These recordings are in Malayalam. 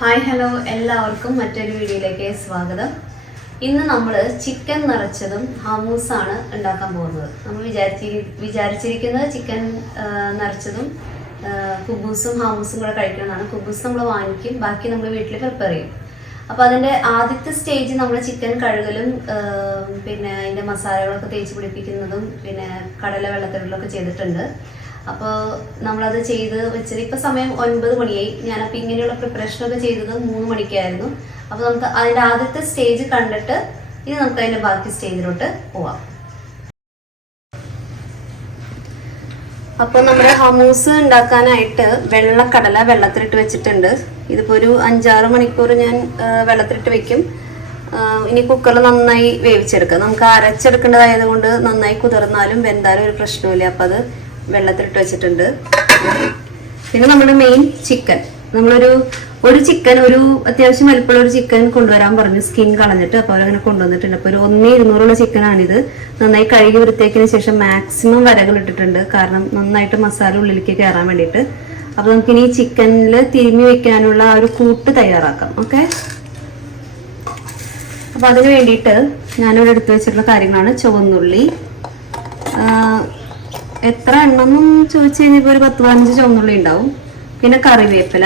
ഹായ് ഹലോ എല്ലാവർക്കും മറ്റൊരു വീഡിയോയിലേക്ക് സ്വാഗതം. ഇന്ന് നമ്മൾ ചിക്കൻ നിറച്ചതും ഹമൂസാണ് ഉണ്ടാക്കാൻ പോകുന്നത്. നമ്മൾ വിചാരിച്ചി വിചാരിച്ചിരിക്കുന്നത് ചിക്കൻ നിറച്ചതും കുബൂസും ഹമൂസും കൂടെ കഴിക്കണമെന്നാണ്. കുബൂസ് നമ്മൾ വാങ്ങിക്കും ബാക്കി നമ്മൾ വീട്ടിൽ പ്രിപ്പയർ ചെയ്യും. അപ്പോൾ അതിന്റെ ആദ്യത്തെ സ്റ്റേജ് നമ്മൾ ചിക്കൻ കഴുകലും പിന്നെ അതിന്റെ മസാലകളൊക്കെ തേച്ച് പിടിപ്പിക്കുന്നതും പിന്നെ കടല വെള്ളത്തിലൊക്കെ ചെയ്തിട്ടുണ്ട്. അപ്പോൾ നമ്മളത് ചെയ്ത് വെച്ചത് ഇപ്പം സമയം ഒൻപത് മണിയായി. ഞാനപ്പോൾ ഇങ്ങനെയുള്ള പ്രിപ്പറേഷനൊക്കെ ചെയ്തത് മൂന്ന് മണിക്കായിരുന്നു. അപ്പോൾ നമുക്ക് അതിന്റെ ആദ്യത്തെ സ്റ്റേജ് കണ്ടിട്ട് ഇനി നമുക്ക് അതിന്റെ ബാക്കി സ്റ്റേജിലോട്ട് പോവാം. അപ്പോൾ നമ്മുടെ ഹമൂസ് ഉണ്ടാക്കാനായിട്ട് വെള്ളക്കടല വെള്ളത്തിലിട്ട് വെച്ചിട്ടുണ്ട്. ഇതിപ്പോൾ ഒരു അഞ്ചാറ് മണിക്കൂർ ഞാൻ വെള്ളത്തിലിട്ട് വെക്കും. ഇനി കുക്കറിൽ നന്നായി വേവിച്ചെടുക്കുക നമുക്ക് അരച്ചെടുക്കേണ്ടതായത് കൊണ്ട് നന്നായി കുതിർന്നാലും വെന്താലും ഒരു പ്രശ്നമില്ല അപ്പം അത് വെള്ളത്തിലിട്ട് വെച്ചിട്ടുണ്ട്. പിന്നെ നമ്മുടെ മെയിൻ ചിക്കൻ നമ്മളൊരു ഒരു ചിക്കൻ ഒരു അത്യാവശ്യം വലിപ്പമുള്ള ഒരു ചിക്കൻ കൊണ്ടുവരാൻ പറഞ്ഞു. സ്കിൻ കളഞ്ഞിട്ട് അപ്പോൾ അവരങ്ങനെ കൊണ്ടുവന്നിട്ടുണ്ട്. അപ്പോൾ ഒരു ഒന്നേ ഇരുന്നൂറുള്ള ചിക്കനാണിത് നന്നായി കഴുകി വൃത്തിയാക്കിയതിന് ശേഷം മാക്സിമം വരകൾ ഇട്ടിട്ടുണ്ട്. കാരണം നന്നായിട്ട് മസാല ഉള്ളിലേക്ക് കയറാൻ വേണ്ടിയിട്ട്. അപ്പോൾ നമുക്കിനി ചിക്കനിൽ തിരുമ്മി വെക്കാനുള്ള ആ ഒരു കൂട്ട് തയ്യാറാക്കാം. ഓക്കെ അപ്പോൾ അതിന് വേണ്ടിയിട്ട് ഞാനിവിടെ എടുത്തു വെച്ചിട്ടുള്ള കാര്യങ്ങളാണ് ചുവന്നുള്ളി. ആ, എണ്ണം എന്നും ചോദിച്ചു കഴിഞ്ഞപ്പോൾ ഒരു പത്ത് പതിനഞ്ച് ചുവന്നുള്ളി ഉണ്ടാവും. പിന്നെ കറിവേപ്പില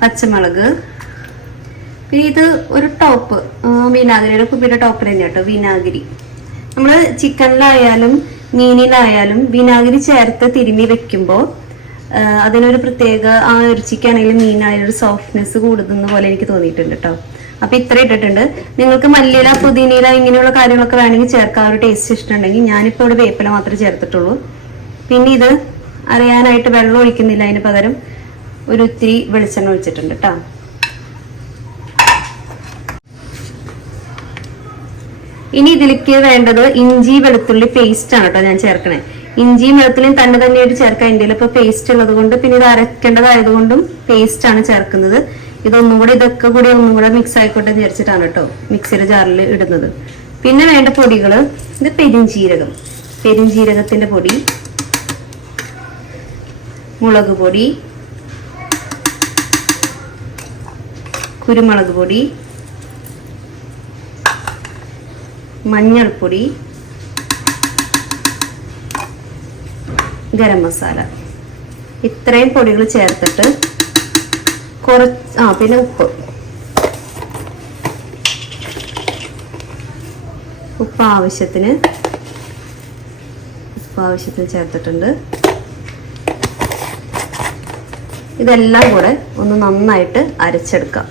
പച്ചമുളക്. പിന്നെ ഇത് ഒരു ടോപ്പ് വിനാഗിരിയുടെ കുപ്പിയുടെ ടോപ്പ് തന്നെ കേട്ടോ വിനാഗിരി. നമ്മൾ ചിക്കനിലായാലും മീനിലായാലും വിനാഗിരി ചേർത്ത് തിരുമ്മി വെക്കുമ്പോൾ അതിനൊരു പ്രത്യേക ആ ഇറച്ചിക്കാണെങ്കിലും മീനായാലും ഒരു സോഫ്റ്റ്നെസ് കൂടുന്ന പോലെ എനിക്ക് തോന്നിയിട്ടുണ്ട് കേട്ടോ അപ്പൊ ഇത്ര ഇട്ടിട്ടുണ്ട്. നിങ്ങൾക്ക് മല്ലിയില പുതിനയില ഇങ്ങനെയുള്ള കാര്യങ്ങളൊക്കെ വേണമെങ്കിൽ ചേർക്കാം ഒരു ടേസ്റ്റ് ഇഷ്ടമുണ്ടെങ്കിൽ ഞാനിപ്പോൾ ഇവിടെ വേപ്പില മാത്രമേ ചേർത്തിട്ടുള്ളൂ. പിന്നെ ഇത് അറിയാനായിട്ട് വെള്ളം ഒഴിക്കുന്നില്ല അതിന് പകരം ഒരു ഇത്തിരി വെളിച്ചെണ്ണ ഒഴിച്ചിട്ടുണ്ട് കേട്ടോ. ഇനി ഇതിലേക്ക് വേണ്ടത് ഇഞ്ചി വെളുത്തുള്ളി പേസ്റ്റ് ആണ് കേട്ടോ ഞാൻ ചേർക്കണേ. ഇഞ്ചിയും വെളുത്തുള്ളിയും തന്നെ തന്നെയായിട്ട് ചേർക്കാം എന്റെ ഇപ്പൊ പേസ്റ്റ് ഉള്ളത് കൊണ്ട് പിന്നെ ഇത് അരക്കേണ്ടതായതുകൊണ്ടും പേസ്റ്റ് ആണ് ചേർക്കുന്നത്. ഇതൊന്നും കൂടെ ഇതൊക്കെ കൂടി ഒന്നും കൂടെ മിക്സ് ആയിക്കോട്ടെ വിചാരിച്ചിട്ടാണ് കേട്ടോ മിക്സിയുടെ ജാറിൽ ഇടുന്നത്. പിന്നെ വേണ്ട പൊടികൾ ഇത് പെരിഞ്ചീരകം. പെരിഞ്ചീരകത്തിന്റെ പൊടി മുളക് പൊടി കുരുമുളക് പൊടി മഞ്ഞൾപ്പൊടി ഗരം മസാല. ഇത്രയും പൊടികൾ ചേർത്തിട്ട് കുറച്ച് ആ പിന്നെ ഉപ്പ്. ഉപ്പ് ആവശ്യത്തിന് ഉപ്പ് ആവശ്യത്തിന് ചേർത്തിട്ടുണ്ട്. ഇതെല്ലാം കൂടെ ഒന്ന് നന്നായിട്ട് അരച്ചെടുക്കാം.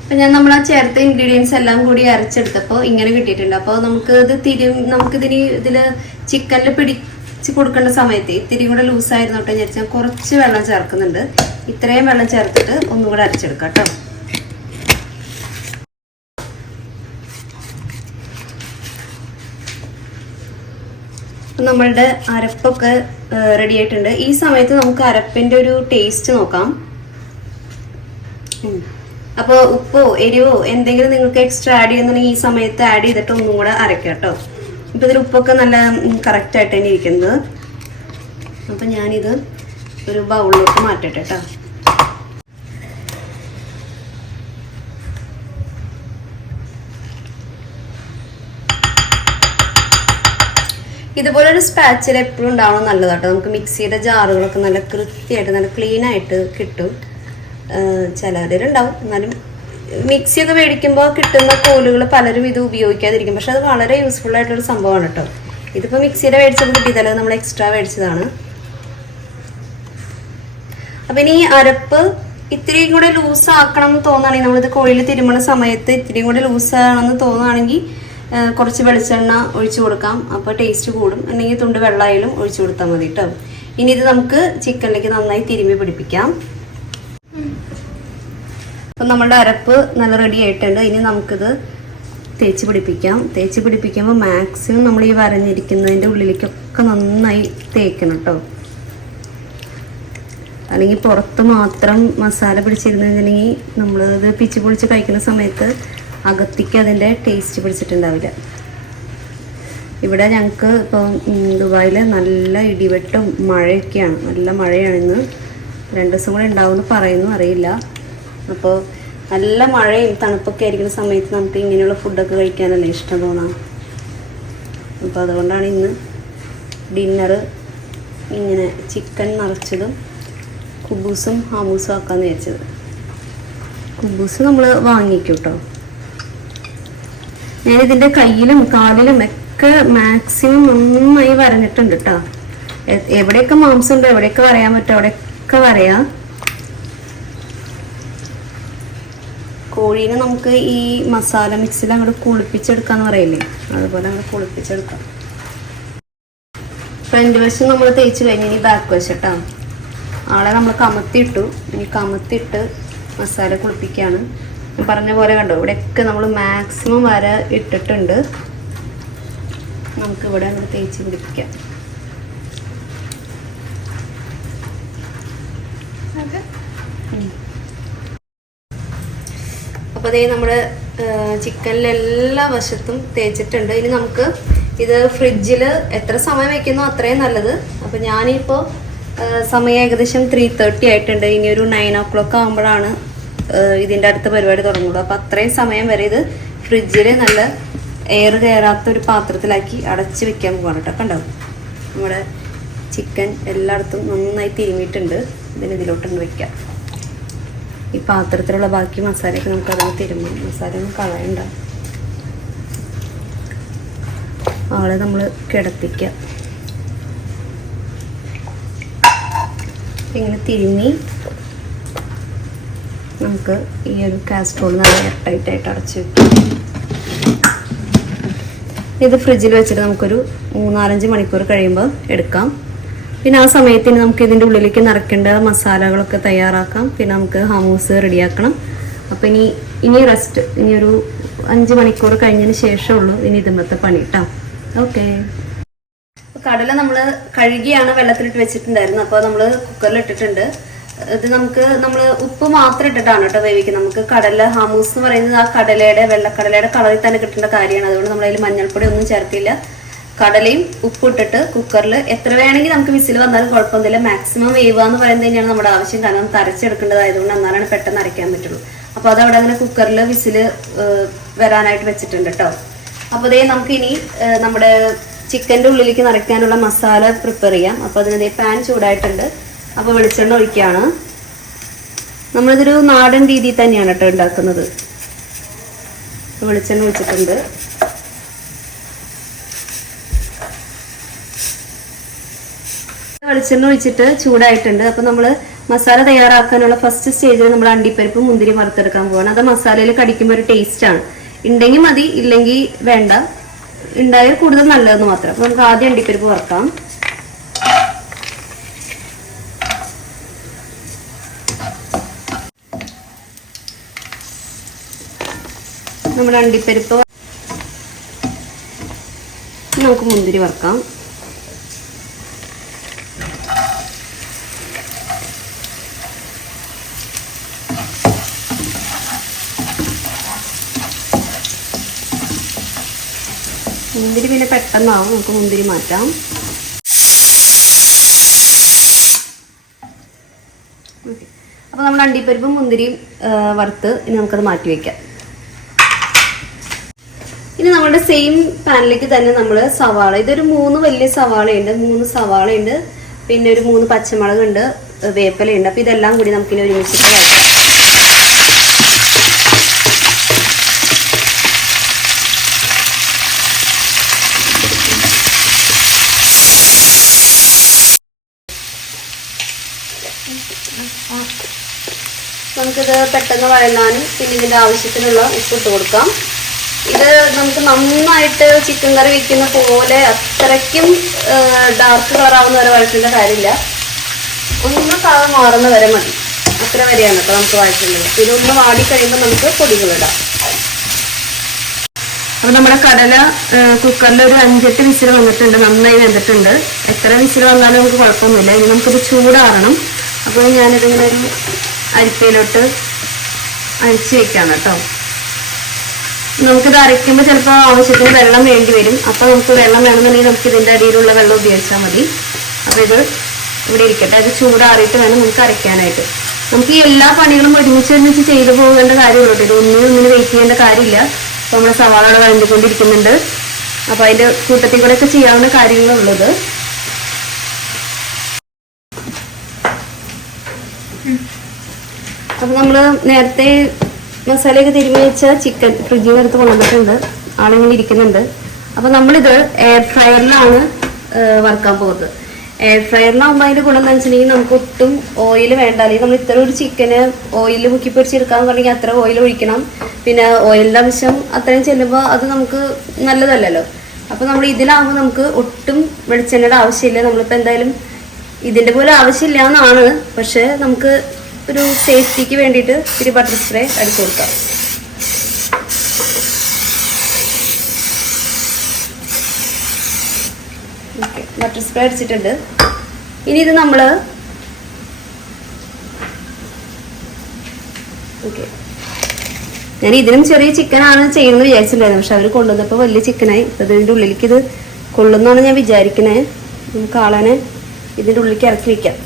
അപ്പൊ ഞാൻ നമ്മൾ ആ ചേർത്ത ഇൻഗ്രീഡിയൻസ് എല്ലാം കൂടി അരച്ചെടുത്തപ്പോൾ ഇങ്ങനെ കിട്ടിയിട്ടുണ്ട്. അപ്പോൾ നമുക്ക് ഇത് തിരി നമുക്കിതിന് ഇതിൽ ചിക്കനിൽ പിടിച്ച് കൊടുക്കേണ്ട സമയത്ത് ഇത്തിരി കൂടെ ലൂസായിരുന്നു വിചാരിച്ച് ഞാൻ കുറച്ച് വെള്ളം ചേർക്കുന്നുണ്ട്. ഇത്രയും വെള്ളം ചേർത്തിട്ട് ഒന്നും കൂടെ അരച്ചെടുക്കാം കേട്ടോ. നമ്മളുടെ അരപ്പൊക്കെ റെഡി ആയിട്ടുണ്ട്. ഈ സമയത്ത് നമുക്ക് അരപ്പിന്റെ ഒരു ടേസ്റ്റ് നോക്കാം. അപ്പോൾ ഉപ്പോ എരിവോ എന്തെങ്കിലും നിങ്ങൾക്ക് എക്സ്ട്രാ ആഡ് ചെയ്യുന്നുണ്ടെങ്കിൽ ഈ സമയത്ത് ആഡ് ചെയ്തിട്ട് ഒന്നും കൂടെ അരക്കാം കേട്ടോ. ഇപ്പം ഇതിൽ ഉപ്പൊക്കെ നല്ല കറക്റ്റ് ആയിട്ട് തന്നെ ഇരിക്കുന്നത്. അപ്പം ഞാനിത് ഒരു ബൗളിലോട്ട് മാറ്റട്ടെ കേട്ടോ ഇതുപോലെ ഒരു സ്പാച്ചിൽ എപ്പോഴും ഉണ്ടാവണം നല്ലതാട്ടോ നമുക്ക് മിക്സിയുടെ ജാറുകളൊക്കെ നല്ല കൃത്യമായിട്ട് നല്ല ക്ലീൻ ആയിട്ട് കിട്ടും. ചിലരുണ്ടാവും എന്നാലും മിക്സിയൊക്കെ മേടിക്കുമ്പോൾ കിട്ടുന്ന കോലുകൾ പലരും ഇത് ഉപയോഗിക്കാതിരിക്കും. പക്ഷെ അത് വളരെ യൂസ്ഫുൾ ആയിട്ടുള്ള സംഭവമാണ് കേട്ടോ ഇതിപ്പോൾ മിക്സിയുടെ മേടിച്ചത് കിട്ടിയതല്ല നമ്മൾ എക്സ്ട്രാ മേടിച്ചതാണ്. അപ്പം ഇനി അരപ്പ് ഇത്തിരിയും കൂടെ ലൂസ് ആക്കണം എന്ന് തോന്നുകയാണെങ്കിൽ നമ്മളിത് കോഴിയിൽ തിരുമണ സമയത്ത് ഇത്തിരിയും കൂടെ ലൂസ് ആണെന്ന് തോന്നുകയാണെങ്കിൽ കുറച്ച് വെളിച്ചെണ്ണ ഒഴിച്ചു കൊടുക്കാം. അപ്പോൾ ടേസ്റ്റ് കൂടും. അല്ലെങ്കിൽ തുണ്ട് വെള്ളമായാലും ഒഴിച്ചു കൊടുത്താൽ മതി കേട്ടോ ഇനി ഇത് നമുക്ക് ചിക്കനിലേക്ക് നന്നായി തിരുമ്മി പിടിപ്പിക്കാം. അപ്പം നമ്മുടെ അരപ്പ് നല്ല റെഡി ആയിട്ടുണ്ട്. ഇനി നമുക്കിത് തേച്ച് പിടിപ്പിക്കാം. തേച്ച് പിടിപ്പിക്കുമ്പോൾ മാക്സിമം നമ്മൾ ഈ വരഞ്ഞിരിക്കുന്നതിന്റെ ഉള്ളിലേക്കൊക്കെ നന്നായി തേക്കണം കേട്ടോ അല്ലെങ്കിൽ പുറത്ത് മാത്രം മസാല പിടിച്ചിരുന്നിട്ടുണ്ടെങ്കിൽ നമ്മൾ ഇത് പിച്ച് പൊളിച്ച് കഴിക്കുന്ന സമയത്ത് അകത്തേക്ക് അതിന്റെ ടേസ്റ്റ് പിടിച്ചിട്ടുണ്ടാവില്ല. ഇവിടെ ഞങ്ങൾക്ക് ഇപ്പം ദുബായിൽ നല്ല ഇടിവെട്ടും മഴയൊക്കെയാണ്. നല്ല മഴയാണ് ഇന്ന് രണ്ട് ദിവസം കൂടെ ഉണ്ടാവുമെന്ന് പറയുന്നു. അറിയില്ല. അപ്പോൾ നല്ല മഴയും തണുപ്പൊക്കെ ആയിരിക്കുന്ന സമയത്ത് നമുക്ക് ഇങ്ങനെയുള്ള ഫുഡൊക്കെ കഴിക്കാനല്ലേ ഇഷ്ടം തോന്നാം. അപ്പോൾ അതുകൊണ്ടാണ് ഇന്ന് ഡിന്നറ് ഇങ്ങനെ ചിക്കൻ നിറച്ചതും കുബൂസും ഹാമൂസും ആക്കാന്ന് വെച്ചത് കുബൂസ് നമ്മൾ വാങ്ങിക്കും കേട്ടോ ഞാനിതിന്റെ കയ്യിലും കാലിലും ഒക്കെ മാക്സിമം നന്നായി വരഞ്ഞിട്ടുണ്ട് കേട്ടോ എവിടെയൊക്കെ മാംസം ഉണ്ടോ എവിടെയൊക്കെ വരയാൻ പറ്റും അവിടെയൊക്കെ വരയാം കോഴീനെ നമുക്ക് ഈ മസാല മിക്സിൽ അങ്ങോട്ട് കുളിപ്പിച്ചെടുക്കാന്ന് പറയില്ലേ? അതുപോലെ അങ്ങോട്ട് കുളിപ്പിച്ചെടുക്കാം. ഫ്രണ്ട് വശം നമ്മൾ തേച്ച് കഴിഞ്ഞ് ഇനി ബാക്ക് വശട്ടാ ആളെ നമ്മൾ കമത്തിയിട്ടു. ഇനി കമത്തിയിട്ട് മസാല കുളിപ്പിക്കുകയാണ് പറഞ്ഞ പോലെ കണ്ടോ ഇവിടെയൊക്കെ നമ്മൾ മാക്സിമം വര ഇട്ടിട്ടുണ്ട്. നമുക്കിവിടെ അങ്ങോട്ട് തേച്ച് പിടിപ്പിക്കാം. അതേ നമ്മുടെ ചിക്കനിൽ എല്ലാ വശത്തും തേച്ചിട്ടുണ്ട്. ഇനി നമുക്ക് ഇത് ഫ്രിഡ്ജിൽ എത്ര സമയം വെക്കുന്നോ അത്രയും നല്ലത്. അപ്പോൾ ഞാനിപ്പോൾ സമയം ഏകദേശം ത്രീ തേർട്ടി ആയിട്ടുണ്ട്. ഇനി ഒരു നയൻ ഓ ക്ലോക്ക് ആകുമ്പോഴാണ് ഇതിന്റെ അടുത്ത പരിപാടി തുടങ്ങുള്ളൂ. അപ്പോൾ അത്രയും സമയം വരെ ഇത് ഫ്രിഡ്ജിൽ നല്ല എയർ കയറാത്ത ഒരു പാത്രത്തിലാക്കി അടച്ച് വെക്കാൻ പോകണം കേട്ടോ. കണ്ടോ? നമ്മുടെ ചിക്കൻ എല്ലായിടത്തും നന്നായി തിരുമിയിട്ടുണ്ട്. ഇതിന് ഇതിലോട്ടുണ്ട് വെക്കാം. ഈ പാത്രത്തിലുള്ള ബാക്കി മസാലയൊക്കെ നമുക്ക് അതിന് തിരുമ്പാം മസാല ഒന്നും കളയണ്ട. ആളെ നമ്മൾ കിടത്തിക്കുക ഇങ്ങനെ തിരുമ്മി നമുക്ക് ഈ ഒരു കാസ്ട്രോൾ നല്ല ടൈറ്റായിട്ട് അടച്ച് വെക്കാം. ഇത് ഫ്രിഡ്ജിൽ വെച്ചിട്ട് നമുക്കൊരു മൂന്നാലഞ്ച് മണിക്കൂർ കഴിയുമ്പോൾ എടുക്കാം. പിന്നെ ആ സമയത്തിന് നമുക്ക് ഇതിന്റെ ഉള്ളിലേക്ക് നിറയ്ക്കേണ്ട മസാലകളൊക്കെ തയ്യാറാക്കാം. പിന്നെ നമുക്ക് ഹമൂസ് റെഡിയാക്കണം. അപ്പം ഇനി ഇനി റെസ്റ്റ് ഇനി ഒരു അഞ്ച് മണിക്കൂർ കഴിഞ്ഞതിന് ശേഷമുള്ളൂ ഇനി ഇതുമ്പത്തെ പണി കേട്ടോ ഓക്കെ. കടല നമ്മൾ കഴുകിയാണ് വെള്ളത്തിലിട്ട് വെച്ചിട്ടുണ്ടായിരുന്നത്. അപ്പോൾ നമ്മൾ കുക്കറിൽ ഇട്ടിട്ടുണ്ട്. ഇത് നമുക്ക് നമ്മൾ ഉപ്പ് മാത്രം ഇട്ടിട്ടാണ് കേട്ടോ വേവിക്കുന്നത്. നമുക്ക് കടല ഹമൂസ് എന്ന് പറയുന്നത് ആ കടലയുടെ വെള്ളക്കടലയുടെ കളറിൽ തന്നെ കിട്ടേണ്ട കാര്യമാണ്. അതുകൊണ്ട് നമ്മൾ അതിൽ മഞ്ഞൾപ്പൊടി ഒന്നും ചേർത്തില്ല. കടലയും ഉപ്പിട്ടിട്ട് കുക്കറിൽ എത്ര വേണമെങ്കിൽ നമുക്ക് വിസിൽ വന്നാലും കുഴപ്പമൊന്നുമില്ല. മാക്സിമം വേവുക എന്ന് പറയുന്നത് തന്നെയാണ് നമ്മുടെ ആവശ്യം. കാരണം തരച്ചെടുക്കേണ്ടതായതുകൊണ്ട് എന്നാലാണ് പെട്ടെന്ന് അരയ്ക്കാൻ പറ്റുള്ളൂ. അപ്പോൾ അതവിടെ അങ്ങനെ കുക്കറിൽ വിസിൽ വരാനായിട്ട് വെച്ചിട്ടുണ്ട് കേട്ടോ അപ്പോൾ നമുക്ക് ഇനി നമ്മുടെ ചിക്കന്റെ ഉള്ളിലേക്ക് നിറയ്ക്കാനുള്ള മസാല പ്രിപ്പയർ ചെയ്യാം. അപ്പോൾ അതിനതേ പാൻ ചൂടായിട്ടുണ്ട്. അപ്പോൾ വെളിച്ചെണ്ണ ഒഴിക്കുകയാണ്. നമ്മളിതൊരു നാടൻ രീതിയിൽ തന്നെയാണ് കേട്ടോ ഉണ്ടാക്കുന്നത്. വെളിച്ചെണ്ണ ഒഴിച്ചിട്ടുണ്ട്. വെളിച്ചെണ്ണ ഒഴിച്ചിട്ട് ചൂടായിട്ടുണ്ട്. അപ്പൊ നമ്മൾ മസാല തയ്യാറാക്കാനുള്ള ഫസ്റ്റ് സ്റ്റേജിൽ നമ്മൾ അണ്ടിപ്പരിപ്പ് മുന്തിരി വറുത്തെടുക്കാൻ പോവാണ്. അത് മസാലയിൽ കടിക്കുമ്പോൾ ഒരു ടേസ്റ്റ് ആണ്. ഉണ്ടെങ്കിൽ മതി ഇല്ലെങ്കിൽ വേണ്ട. ഉണ്ടായാൽ കൂടുതൽ നല്ലതെന്ന് മാത്രം. അപ്പൊ നമുക്ക് ആദ്യം അണ്ടിപ്പരിപ്പ് വറുക്കാം. നമ്മുടെ അണ്ടിപ്പരിപ്പ് നമുക്ക് മുന്തിരി വറുക്കാം. മുന്തിരി പിന്നെ പെട്ടെന്നാവും. നമുക്ക് മുന്തിരി മാറ്റാം. അപ്പോൾ നമ്മൾ അണ്ടിപ്പരിപ്പും മുന്തിരിയും വറുത്ത് ഇനി നമുക്കത് മാറ്റി വയ്ക്കാം ഇനി നമ്മുടെ സെയിം പാനിലേക്ക് തന്നെ നമ്മൾ സവാള. ഇതൊരു മൂന്ന് വലിയ സവാളയുണ്ട്. മൂന്ന് സവാളയുണ്ട്. പിന്നെ ഒരു മൂന്ന് പച്ചമുളകുണ്ട്. വേപ്പലയുണ്ട്. അപ്പോൾ ഇതെല്ലാം കൂടി നമുക്കിനി ഒരുമിച്ചിട്ട് വഴറ്റാം. നമുക്കിത് പെട്ടെന്ന് വഴങ്ങാനും പിന്നെ ഇതിന്റെ ആവശ്യത്തിനുള്ള ഉപ്പ് ഇട്ട് കൊടുക്കാം. ഇത് നമുക്ക് നന്നായിട്ട് ചിക്കൻ കറി വെക്കുന്ന പോലെ അത്രയ്ക്കും ഡാർക്ക് കളറാവുന്ന വരെ വഴക്കേണ്ട കാര്യമില്ല. ഒന്ന് കളർ മാറുന്ന വരെ മതി. അത്ര വരെയാണ് കേട്ടോ നമുക്ക് വഴക്കേണ്ടത് ഒന്ന് വാടി കഴിയുമ്പോൾ നമുക്ക് പൊടികളിടാം അപ്പോൾ നമ്മുടെ കടല കുക്കറിൽ ഒരു അഞ്ചെട്ട് വിസിൽ വന്നിട്ടുണ്ട്. നന്നായി വെന്തിട്ടുണ്ട്. എത്ര വിസിൽ വന്നാലും നമുക്ക് കുഴപ്പമൊന്നുമില്ല. ഇനി നമുക്കിത് ചൂടാറണം. അപ്പോൾ ഞാനിതിങ്ങനെ ഒരു അരിപ്പയിലോട്ട് അരിച്ച് വെക്കാം കേട്ടോ. നമുക്കിത് അരയ്ക്കുമ്പോൾ ചിലപ്പോൾ ആവശ്യത്തിന് വെള്ളം വേണ്ടി വരും. അപ്പോൾ നമുക്ക് വെള്ളം വേണമെന്നുണ്ടെങ്കിൽ നമുക്ക് ഇതിന്റെ അടിയിലുള്ള വെള്ളം ഉപയോഗിച്ചാൽ മതി. അപ്പോൾ ഇത് ഇവിടെ ഇരിക്കട്ടെ. അത് ചൂടാറിയിട്ട് വേണം നമുക്ക് അരയ്ക്കാനായിട്ട്. നമുക്ക് ഈ എല്ലാ പണികളും ഒരുമിച്ച് ഒരുമിച്ച് ചെയ്തു പോകേണ്ട കാര്യമുള്ളൂ. ഇത് ഒന്നിനും ഒന്നിനും വെയിറ്റ് ചെയ്യേണ്ട കാര്യമില്ല. അപ്പോൾ നമ്മുടെ സവാള അവിടെ വഴണ്ടിക്കൊണ്ടിരിക്കുന്നുണ്ട്. അപ്പോൾ അതിന്റെ കൂട്ടത്തിൽ കൂടെ ഒക്കെ ചെയ്യാവുന്ന കാര്യങ്ങളുള്ളത് അപ്പൊ നമ്മൾ നേരത്തെ മസാലയൊക്കെ തിരുമ്മി വെച്ച ചിക്കൻ ഫ്രിഡ്ജിൽ എടുത്ത് കൊണ്ടുവന്നിട്ടുണ്ട്. ആളിങ്ങനെ ഇരിക്കുന്നുണ്ട്. അപ്പം നമ്മളിത് എയർ ഫ്രയറിലാണ് വറുക്കാൻ പോകുന്നത്. എയർ ഫ്രയറിലാകുമ്പോൾ അതിന്റെ ഗുണം എന്താണെന്ന് വെച്ചിട്ടുണ്ടെങ്കിൽ നമുക്ക് ഒട്ടും ഓയിൽ വേണ്ട. അല്ലെങ്കിൽ നമ്മൾ ഇത്ര ഒരു ചിക്കന് ഓയിൽ മുക്കി പൊരിച്ചെടുക്കാൻ പറഞ്ഞെങ്കിൽ അത്ര ഓയിൽ ഒഴിക്കണം. പിന്നെ ഓയിലിന്റെ അംശം അത്രയും ചെല്ലുമ്പോൾ അത് നമുക്ക് നല്ലതല്ലല്ലോ. അപ്പം നമ്മൾ ഇതിലാകുമ്പോൾ നമുക്ക് ഒട്ടും വെളിച്ചെണ്ണയുടെ ആവശ്യമില്ല. നമ്മളിപ്പോൾ എന്തായാലും ഇതിന്റെ പോലെ ആവശ്യമില്ല എന്നാണ് പക്ഷേ നമുക്ക് ഒരു സേഫ്റ്റിക്ക് വേണ്ടിയിട്ട് ഇത്തിരി ബട്ടർ സ്പ്രേ അടിച്ചു കൊടുക്കാം. ബട്ടർ സ്പ്രേ അടിച്ചിട്ടുണ്ട്. ഇനി ഇത് നമ്മൾ ഓക്കെ ഞാൻ ഇതിനും ചെറിയ ചിക്കനാണ് ചെയ്യുന്നത് വിചാരിച്ചിട്ടുണ്ടായിരുന്നു. പക്ഷെ അവർ കൊണ്ടുവന്നപ്പോൾ വലിയ ചിക്കനായി അത് ഇതിന്റെ ഉള്ളിലേക്ക് ഇത് കൊള്ളുന്നാണ് ഞാൻ വിചാരിക്കുന്നത് നമുക്ക് ആളാനെ ഇതിന്റെ ഉള്ളിലേക്ക് ഇറക്കി വെക്കാം.